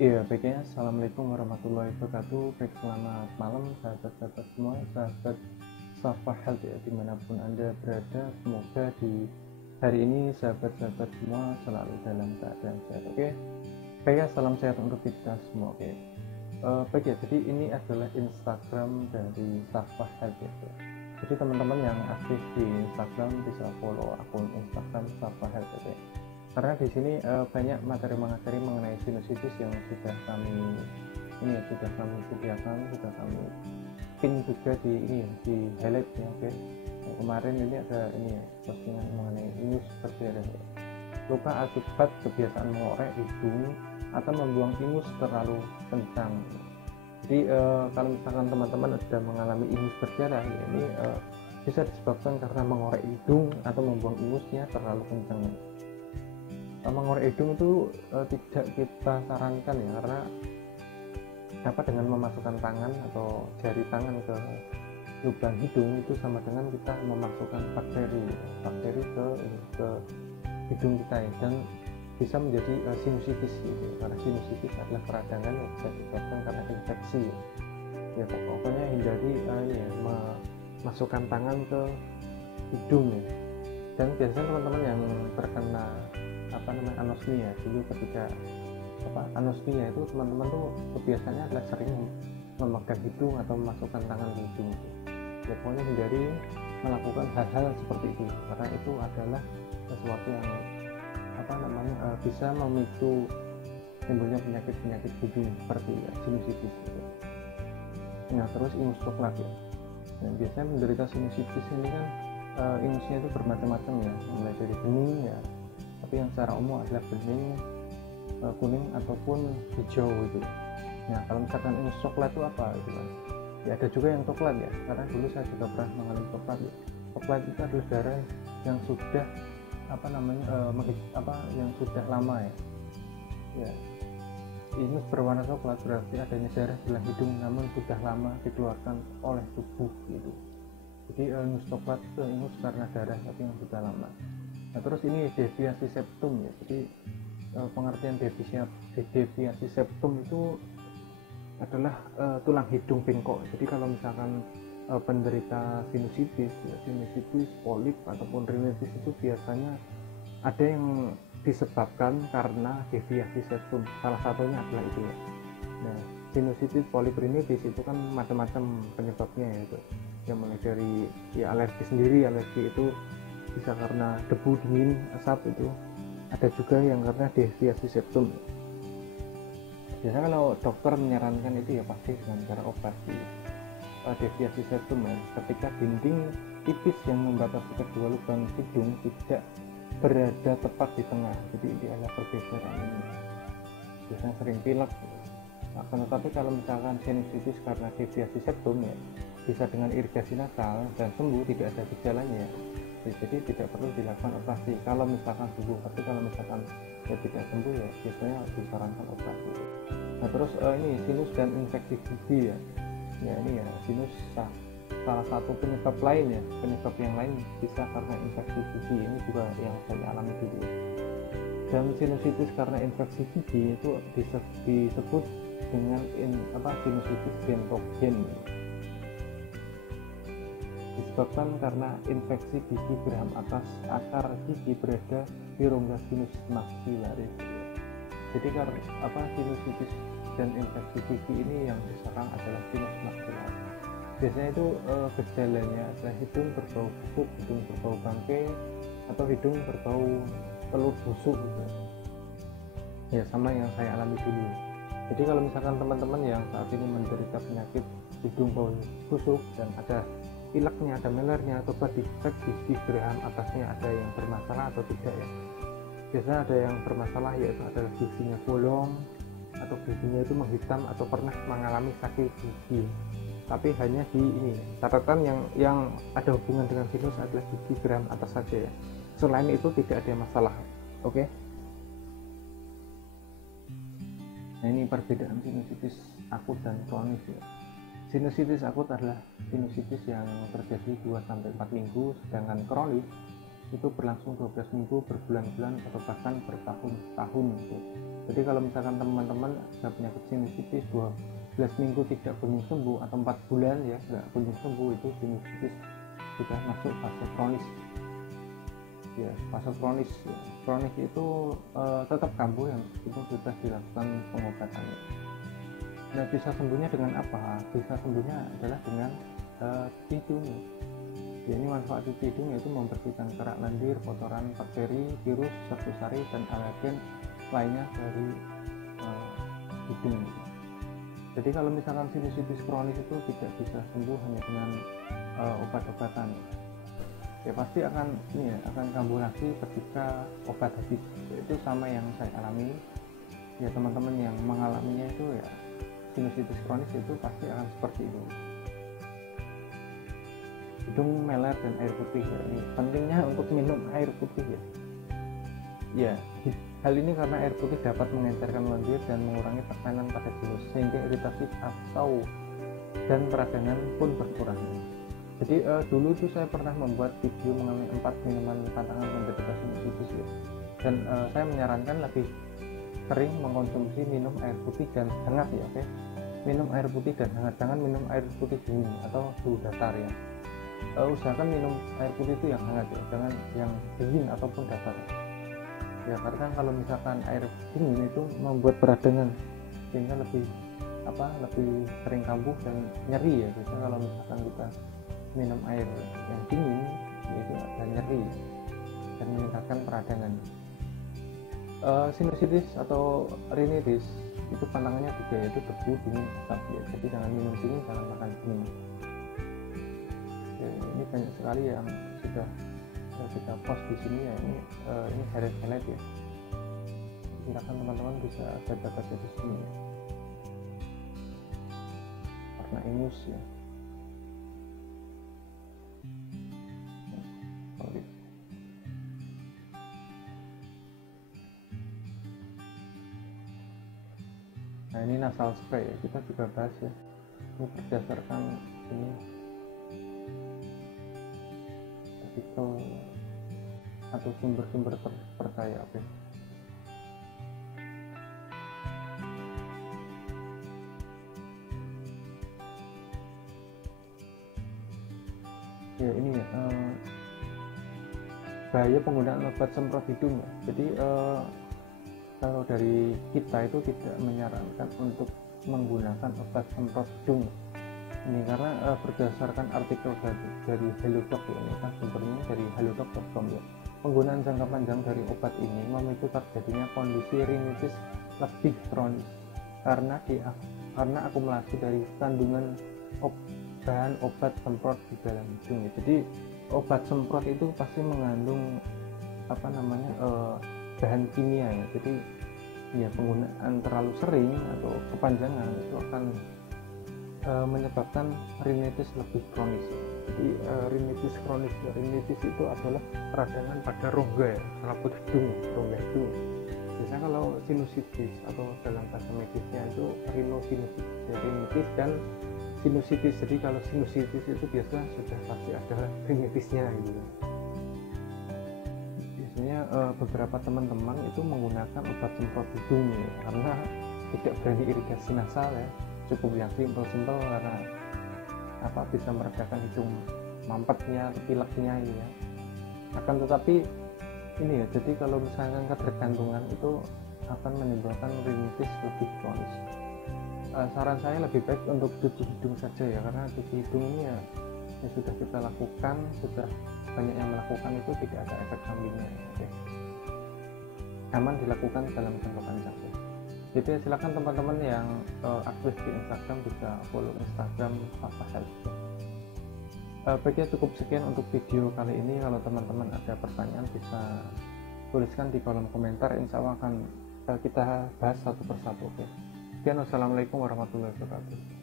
Iya, baiknya. Assalamualaikum warahmatullahi wabarakatuh. Baik, selamat malam sahabat-sahabat semua, sahabat Safa Health ya, dimanapun Anda berada. Semoga di hari ini sahabat-sahabat semua selalu dalam keadaan sehat. Oke, baik ya, salam sehat untuk kita semua. Oke, baik ya, jadi ini adalah Instagram dari Safa Health ya. Jadi teman-teman yang aktif di Instagram bisa follow akun Instagram Safa Health ya. Karena di sini banyak materi-materi mengenai sinusitis yang sudah kami sediakan, sudah kami pin juga di ini ya, di highlight ya. Oke, kemarin ini ada ini ya, postingan mengenai ingus berdarah ya. Luka akibat kebiasaan mengorek hidung atau membuang ingus terlalu kencang. Jadi kalau misalkan teman-teman sudah mengalami ingus berdarah ya, ini bisa disebabkan karena mengorek hidung atau membuang ingusnya terlalu kencang. Mengorek hidung itu tidak kita sarankan ya, karena dengan memasukkan tangan atau jari tangan ke lubang hidung itu sama dengan kita memasukkan bakteri ke hidung kita ya, dan bisa menjadi sinusitis gitu. Karena sinusitis adalah peradangan yang bisa disebabkan karena infeksi ya. Pokoknya hindari memasukkan tangan ke hidung ya. Dan biasanya teman-teman yang terkena anosmia dulu, ketika anosmia itu teman-teman tuh kebiasaannya adalah sering memegang hidung atau memasukkan tangan di hidung ya. Pokoknya hindari melakukan hal-hal seperti itu, karena itu adalah sesuatu yang bisa memicu timbulnya penyakit hidung seperti sinusitis gitu. Nah, terus ingus coklat ya. Nah, biasanya menderita sinusitis ini kan ingusnya itu bermacam-macam ya, mulai dari bening ya, tapi yang secara umum adalah bening, kuning ataupun hijau gitu. Nah, kalau misalkan ingus coklat itu apa gitu kan? Ya ada juga yang coklat ya, karena dulu saya juga pernah mengalami coklat ya. Coklat itu adalah darah yang sudah yang sudah lama ya. Ya, ingus berwarna coklat berarti adanya darah di dalam hidung namun sudah lama dikeluarkan oleh tubuh gitu. Jadi ingus coklat itu ingus karena darah tapi yang sudah lama. Nah, terus ini deviasi septum ya. Jadi pengertian deviasi septum itu adalah tulang hidung bengkok. Jadi kalau misalkan penderita sinusitis ya, polip ataupun rinitis itu biasanya ada yang disebabkan karena deviasi septum. Salah satunya adalah itu ya. Nah, sinusitis, polip, rinitis itu kan macam-macam penyebabnya ya itu. Yang mulai dari ya alergi sendiri, alergi itu bisa karena debu dingin, asap itu. Ada juga yang karena deviasi septum. Biasanya kalau dokter menyarankan itu ya pasti dengan cara operasi deviasi septum ya. Ketika dinding tipis yang membatasi kedua lubang hidung tidak berada tepat di tengah, jadi dia ada pergeseran ini. Biasanya sering pilek. Akan tetapi kalau misalkan sinusitis karena deviasi septum ya, bisa dengan irigasi nasal dan sembuh, tidak ada gejalanya. Jadi tidak perlu dilakukan operasi kalau misalkan sembuh. Tapi kalau misalkan tidak sembuh ya biasanya disarankan operasi. Nah, terus ini sinus dan infeksi gigi ya. Ya ini ya, sinus salah satu penyebab lain ya. Penyebab yang lain bisa karena infeksi gigi, ini juga yang saya alami dulu. Dan sinusitis karena infeksi gigi itu disebut dengan sinusitis dentogen. Disebabkan karena infeksi gigi geraham atas akar gigi berada di rongga sinus maxillaris. Jadi karena sinusitis dan infeksi gigi ini yang diserang adalah sinus maxillaris. Biasanya itu gejalanya adalah hidung berbau busuk, hidung berbau bangke, atau hidung berbau telur busuk gitu. Ya sama yang saya alami dulu. Jadi kalau misalkan teman-teman yang saat ini menderita penyakit hidung bau busuk dan ada pileknya, ada melernya, coba dicek gigi geraham atasnya ada yang bermasalah atau tidak ya. Biasanya ada yang bermasalah, yaitu adalah giginya bolong atau giginya itu menghitam atau pernah mengalami sakit gigi. Tapi hanya di ini catatan yang ada hubungan dengan sinus adalah gigi geraham atas saja ya. Selain itu tidak ada masalah. Oke. Nah, ini perbedaan sinusitis akut dan kronis ya. Sinusitis akut adalah sinusitis yang terjadi 2-4 minggu, sedangkan kronis itu berlangsung 12 minggu, berbulan-bulan, atau bahkan bertahun-tahun gitu. Jadi kalau misalkan teman-teman ada penyakit sinusitis 12 minggu tidak kunjung sembuh, atau 4 bulan ya nggak kunjung sembuh, itu sinusitis sudah masuk fase kronis ya. Fase kronis ya. Kronis itu tetap kambuh yang itu sudah dilakukan pengobatannya. Nah, bisa sembuhnya dengan apa? Bisa sembuhnya adalah dengan hidung ya. Ini manfaat cuci hidung yaitu membersihkan kerak lendir, kotoran, bakteri, virus, serta-sari, dan alergen lainnya dari hidung. Jadi kalau misalkan sinusitis kronis itu tidak bisa sembuh hanya dengan obat-obatan ya, pasti akan kambuh lagi ketika obat habis. Itu sama yang saya alami ya. Teman-teman yang mengalaminya itu ya sinusitis kronis itu pasti akan seperti itu. Hidung meler dan air putih ya. Ini pentingnya untuk minum air putih ya. Hal ini karena air putih dapat mengencerkan lendir dan mengurangi tekanan pada virus, sehingga iritasi atau dan peradangan pun berkurang. Jadi dulu tuh saya pernah membuat video mengenai 4 minuman tantangan penderita sinusitis ya. Dan saya menyarankan lebih sering mengkonsumsi minum air putih dan hangat ya, oke. Minum air putih dan hangat, jangan minum air putih dingin atau suhu datar ya. Usahakan minum air putih itu yang hangat ya, jangan yang dingin ataupun datar ya. Karena kalau misalkan air dingin itu membuat peradangan, sehingga lebih sering kambuh dan nyeri ya. Biasanya kalau misalkan kita minum air yang dingin itu ada nyeri dan meningkatkan peradangan. Sinusitis atau rinitis itu pantangannya juga, yaitu debu, dingin, asap ya. Jadi jangan minum dingin, jangan makan dingin ya. Ini banyak sekali yang sudah kita post di sini ya. Ini highlight ya. Silakan teman-teman bisa baca-baca di sini ya. Warna ingus ya. Nah, ini nasal spray ya, kita juga bahas ya. Ini berdasarkan ini artikel atau sumber-sumber terpercaya, oke. Ya ini ya, bahaya penggunaan obat semprot hidung ya. Jadi kalau dari kita itu tidak menyarankan untuk menggunakan obat semprot hidung ini, karena berdasarkan artikel dari Halodoc ya, ini kan sumbernya dari halodoc.com ya. Penggunaan jangka panjang dari obat ini memicu terjadinya kondisi rinitis lebih kronis karena akumulasi dari kandungan bahan obat semprot di dalam hidung. Jadi obat semprot itu pasti mengandung bahan kimia ya. Jadi ya penggunaan terlalu sering atau kepanjangan itu akan menyebabkan rinitis lebih kronis. Jadi rinitis itu adalah peradangan pada rongga ya, selaput hidung, rongga hidung. Biasanya kalau sinusitis atau dalam bahasa medisnya itu rhinosinusitis ya, rinitis dan sinusitis. Jadi kalau sinusitis itu biasanya sudah pasti ada rinitisnya gitu. Biasanya beberapa teman-teman itu menggunakan obat semprot hidung ya, karena tidak berani irigasi nasal ya, cukup yang simpel karena bisa meredakan hidung mampetnya atau pileknya gitu ya. Akan tetapi ini ya, jadi kalau misalkan ketergantungan itu akan menimbulkan rinitis lebih kronis. Saran saya lebih baik untuk cuci hidung saja ya, karena cuci hidung ini ya sudah kita lakukan, sudah banyak yang melakukan, itu tidak ada efek sampingnya ya. Aman dilakukan dalam jangka panjang ya. Jadi silakan teman-teman yang aktif di Instagram bisa follow Instagram Papa Health. Baiknya cukup sekian untuk video kali ini. Kalau teman-teman ada pertanyaan bisa tuliskan di kolom komentar, insya Allah akan kita bahas satu persatu. Oke. Sekian, wassalamualaikum warahmatullahi wabarakatuh.